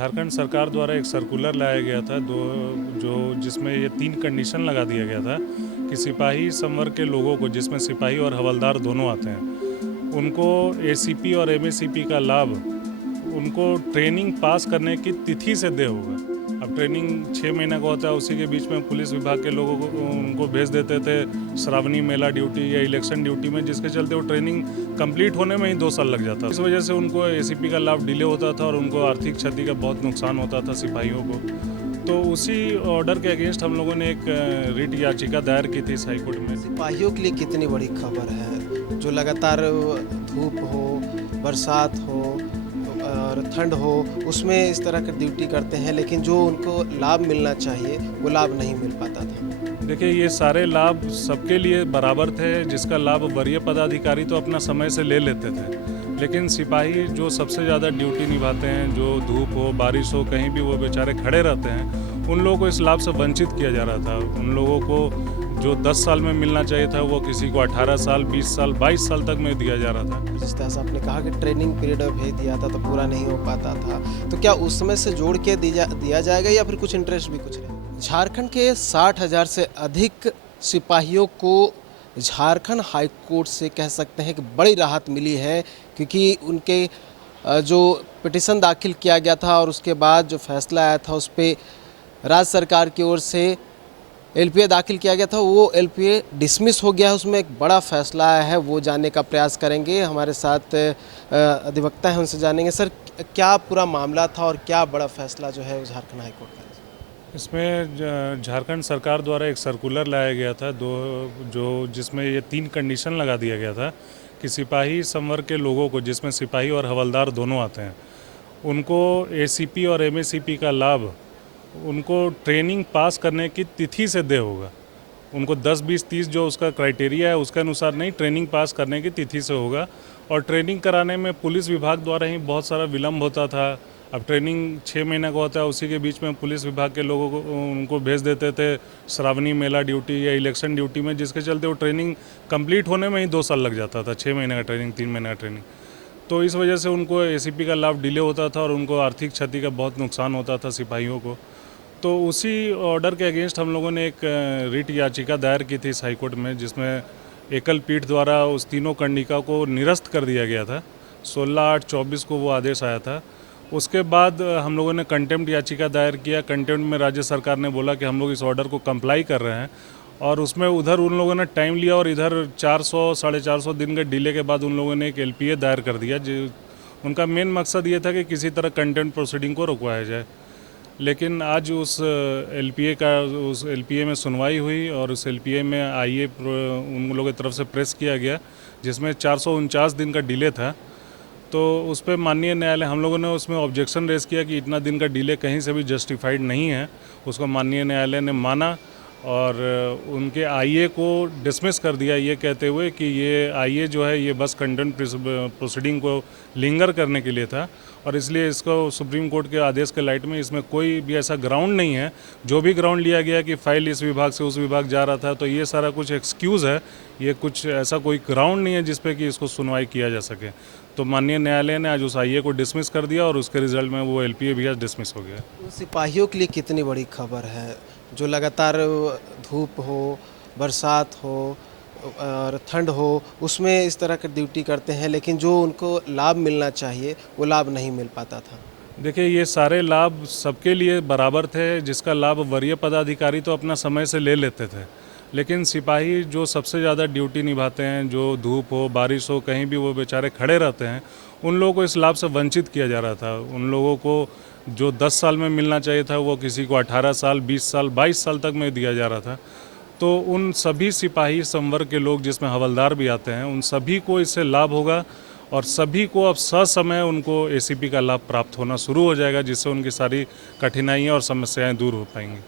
झारखंड सरकार द्वारा एक सर्कुलर लाया गया था जिसमें ये 3 कंडीशन लगा दिया गया था कि सिपाही संवर्ग के लोगों को, जिसमें सिपाही और हवलदार दोनों आते हैं, उनको एसीपी और एमएसीपी का लाभ उनको ट्रेनिंग पास करने की तिथि से दे होगा। अब ट्रेनिंग 6 महीने का होता है, उसी के बीच में पुलिस विभाग के लोगों को उनको भेज देते थे श्रावणी मेला ड्यूटी या इलेक्शन ड्यूटी में, जिसके चलते वो ट्रेनिंग कंप्लीट होने में ही 2 साल लग जाता। इस वजह से उनको एसीपी का लाभ डिले होता था और उनको आर्थिक क्षति का बहुत नुकसान होता था सिपाहियों को। तो उसी ऑर्डर के अगेंस्ट हम लोगों ने एक रिट याचिका दायर की थी हाईकोर्ट में। सिपाहियों के लिए कितनी बड़ी खबर है, जो लगातार धूप हो, बरसात हो और ठंड हो, उसमें इस तरह की ड्यूटी करते हैं, लेकिन जो उनको लाभ मिलना चाहिए वो लाभ नहीं मिल पाता था। देखिए, ये सारे लाभ सबके लिए बराबर थे। जिसका लाभ वरीय पदाधिकारी तो अपना समय से ले लेते थे, लेकिन सिपाही जो सबसे ज़्यादा ड्यूटी निभाते हैं, जो धूप हो बारिश हो कहीं भी वो बेचारे खड़े रहते हैं, उन लोगों को इस लाभ से वंचित किया जा रहा था। उन लोगों को जो 10 साल में मिलना चाहिए था वो किसी को 18 साल, 20 साल, 22 साल तक में दिया जा रहा था। जिस तरह से आपने कहा कि ट्रेनिंग पीरियड भेज दिया था तो पूरा नहीं हो पाता था, तो क्या उस समय से जोड़ के दिया जाएगा या फिर कुछ इंटरेस्ट भी कुछ रहेगा? झारखंड के 60,000 से अधिक सिपाहियों को झारखंड हाई कोर्ट से कह सकते हैं कि बड़ी राहत मिली है, क्योंकि उनके जो पिटिशन दाखिल किया गया था और उसके बाद जो फैसला आया था उस पर राज्य सरकार की ओर से एलपीए दाखिल किया गया था, वो एलपीए डिसमिस हो गया है। उसमें एक बड़ा फैसला आया है, वो जानने का प्रयास करेंगे। हमारे साथ अधिवक्ता हैं, उनसे जानेंगे। सर, क्या पूरा मामला था और क्या बड़ा फैसला जो है झारखंड हाई कोर्ट का? इसमें झारखंड सरकार द्वारा एक सर्कुलर लाया गया था जिसमें ये 3 कंडीशन लगा दिया गया था कि सिपाही संवर्ग के लोगों को, जिसमें सिपाही और हवलदार दोनों आते हैं, उनको एसीपी और एमएसीपी का लाभ उनको ट्रेनिंग पास करने की तिथि से दे होगा। उनको 10, 20, 30 जो उसका क्राइटेरिया है उसके अनुसार नहीं, ट्रेनिंग पास करने की तिथि से होगा। और ट्रेनिंग कराने में पुलिस विभाग द्वारा ही बहुत सारा विलम्ब होता था। अब ट्रेनिंग 6 महीने का होता है, उसी के बीच में पुलिस विभाग के लोगों को उनको भेज देते थे श्रावणी मेला ड्यूटी या इलेक्शन ड्यूटी में, जिसके चलते वो ट्रेनिंग कंप्लीट होने में ही 2 साल लग जाता था। 6 महीने का ट्रेनिंग, 3 महीने का ट्रेनिंग। तो इस वजह से उनको एसीपी का लाभ डिले होता था और उनको आर्थिक क्षति का बहुत नुकसान होता था सिपाहियों को। तो उसी ऑर्डर के अगेंस्ट हम लोगों ने एक रिट याचिका दायर की थी हाईकोर्ट में, जिसमें एकल पीठ द्वारा उस तीनों कंडिका को निरस्त कर दिया गया था। 16/8/24 को वो आदेश आया था। उसके बाद हम लोगों ने कंटेम्प्ट याचिका दायर किया। कंटेम्प्ट में राज्य सरकार ने बोला कि हम लोग इस ऑर्डर को कंप्लाई कर रहे हैं, और उसमें उधर उन लोगों ने टाइम लिया और इधर 400 साढ़े 400 दिन के डिले के बाद उन लोगों ने एक एलपीए दायर कर दिया। उनका मेन मकसद ये था कि किसी तरह कंटेम्प्ट प्रोसीडिंग को रुकवाया जाए। लेकिन आज उस एलपीए में सुनवाई हुई और उस एलपीए में आईए उन लोगों की तरफ से प्रेस किया गया, जिसमें 449 दिन का डिले था। तो उस पर माननीय न्यायालय, हम लोगों ने उसमें ऑब्जेक्शन रेज़ किया कि इतना दिन का डिले कहीं से भी जस्टिफाइड नहीं है। उसको माननीय न्यायालय ने माना और उनके आईए को डिसमिस कर दिया, ये कहते हुए कि ये आईए जो है ये बस कंटेम्प्ट प्रोसीडिंग को लिंगर करने के लिए था, और इसलिए इसको सुप्रीम कोर्ट के आदेश के लाइट में इसमें कोई भी ऐसा ग्राउंड नहीं है। जो भी ग्राउंड लिया गया कि फाइल इस विभाग से उस विभाग जा रहा था, तो ये सारा कुछ एक्सक्यूज़ है। ये कुछ ऐसा कोई ग्राउंड नहीं है जिस पे कि इसको सुनवाई किया जा सके। तो माननीय न्यायालय ने आज उस आईए को डिसमिस कर दिया और उसके रिजल्ट में वो एलपीए भी आज डिसमिस हो गया। तो सिपाहियों के लिए कितनी बड़ी खबर है, जो लगातार धूप हो, बरसात हो और ठंड हो, उसमें इस तरह की ड्यूटी करते हैं, लेकिन जो उनको लाभ मिलना चाहिए वो लाभ नहीं मिल पाता था। देखिए, ये सारे लाभ सबके लिए बराबर थे। जिसका लाभ वरीय पदाधिकारी तो अपना समय से ले लेते थे, लेकिन सिपाही जो सबसे ज़्यादा ड्यूटी निभाते हैं, जो धूप हो बारिश हो कहीं भी वो बेचारे खड़े रहते हैं, उन लोगों को इस लाभ से वंचित किया जा रहा था। उन लोगों को जो 10 साल में मिलना चाहिए था वो किसी को 18 साल, 20 साल, 22 साल तक में दिया जा रहा था। तो उन सभी सिपाही संवर्ग के लोग, जिसमें हवलदार भी आते हैं, उन सभी को इससे लाभ होगा और सभी को अब ससमय उनको एसीपी का लाभ प्राप्त होना शुरू हो जाएगा, जिससे उनकी सारी कठिनाइयाँ और समस्याएं दूर हो पाएंगी।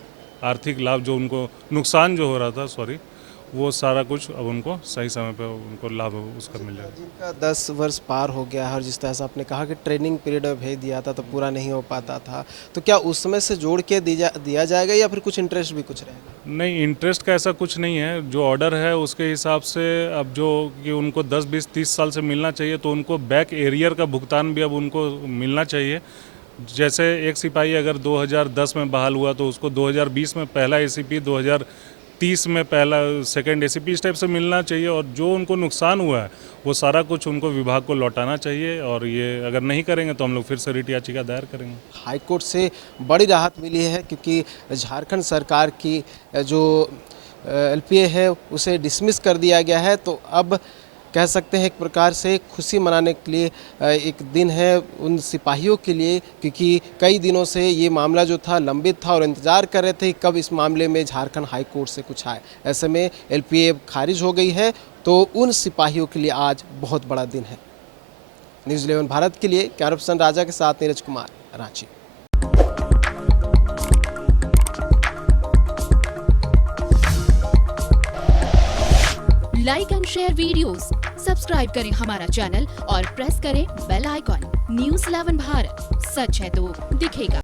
आर्थिक लाभ जो उनको नुकसान जो हो रहा था, वो सारा कुछ अब उनको सही समय पे उनको लाभ उसका मिल जाएगा। जिनका 10 वर्ष पार हो गया है और जिस तरह से आपने कहा कि ट्रेनिंग पीरियड भेज दिया था तो पूरा नहीं हो पाता था, तो क्या उस समय से जोड़ के दिया जाएगा या फिर कुछ इंटरेस्ट भी कुछ रहेगा? नहीं, इंटरेस्ट का ऐसा कुछ नहीं है। जो ऑर्डर है उसके हिसाब से अब जो कि उनको 10, 20, 30 साल से मिलना चाहिए, तो उनको बैक एरियर का भुगतान भी अब उनको मिलना चाहिए। जैसे एक सिपाही अगर 2010 में बहाल हुआ तो उसको 2020 में पहला एसीपी, 2030 में पहला सेकंड एसीपी, इस टाइप से मिलना चाहिए। और जो उनको नुकसान हुआ है वो सारा कुछ उनको विभाग को लौटाना चाहिए। और ये अगर नहीं करेंगे तो हम लोग फिर से रिट याचिका दायर करेंगे। हाईकोर्ट से बड़ी राहत मिली है क्योंकि झारखंड सरकार की जो एलपीए है उसे डिसमिस कर दिया गया है। तो अब कह सकते हैं एक प्रकार से खुशी मनाने के लिए एक दिन है उन सिपाहियों के लिए, क्योंकि कई दिनों से ये मामला जो था लंबित था और इंतज़ार कर रहे थे कब इस मामले में झारखंड हाई कोर्ट से कुछ आए। ऐसे में एलपीए खारिज हो गई है तो उन सिपाहियों के लिए आज बहुत बड़ा दिन है। न्यूज़ 11 भारत के लिए कैमरा पर्सन राजा के साथ Neeraj Kumar, Ranchi. Like and share videos, subscribe करें हमारा चैनल और प्रेस करें बेल आइकॉन। न्यूज़ 11 भारत, सच है तो दिखेगा।